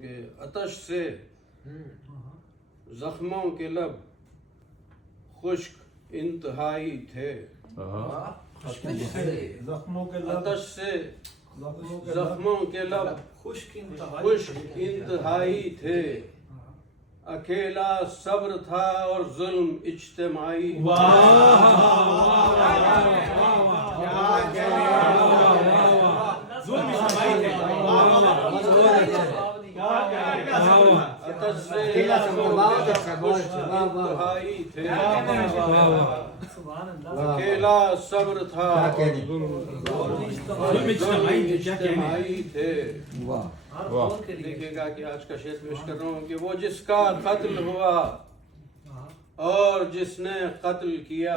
کہ آتش سے زخموں کے لب خشک انتہائی تھے. آتش سے زخموں کے لب خشک انتہائی تھے. اکیلا صبر تھا اور ظلم اجتماعی. انتہائی تھے. اکیلا صبر تھا اجتماعی تھے. دیکھیے گا کہ آج کا شعر پیش کر رہا ہوں کہ وہ جس کا قتل ہوا اور جس نے قتل کیا.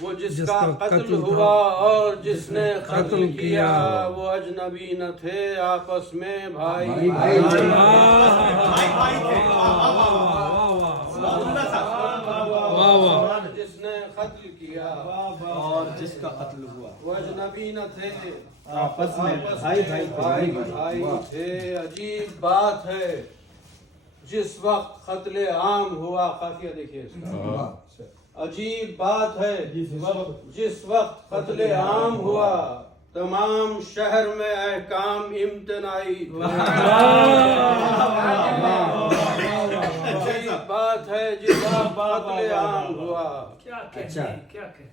وہ جس کا قتل ہوا اور جس نے قتل کیا وہ اجنبی نہ تھے آپس میں بھائی. جس نے قتل کیا اور جس کا قتل ہوا وہ اجنبی نہ تھے آپس میں بھائی تھے. عجیب بات ہے جس وقت قتل عام ہوا. قافیہ دیکھیے اس کا. عجیب بات ہے جس وقت قتل عام ہوا تمام شہر میں احکام امتناعی. عجیب بات ہے جس وقت قتل عام ہوا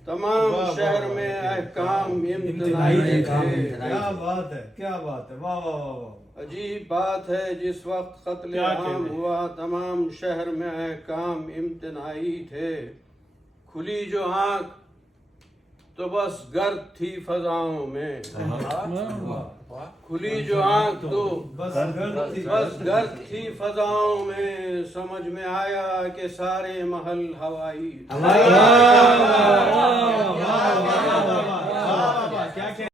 تمام شہر میں احکام امتناعی تھے. کیا بات ہے کیا بات ہے. واہ واہ واہ واہ. عجیب بات ہے جس وقت قتل عام ہوا تمام شہر میں احکام امتناعی تھے. کھلی جو آنکھ تو بس گرد تھی فضاؤں میں. کھلی جو آنکھ تو بس گرد تھی فضاؤں میں. سمجھ میں آیا کہ سارے محل ہوائی.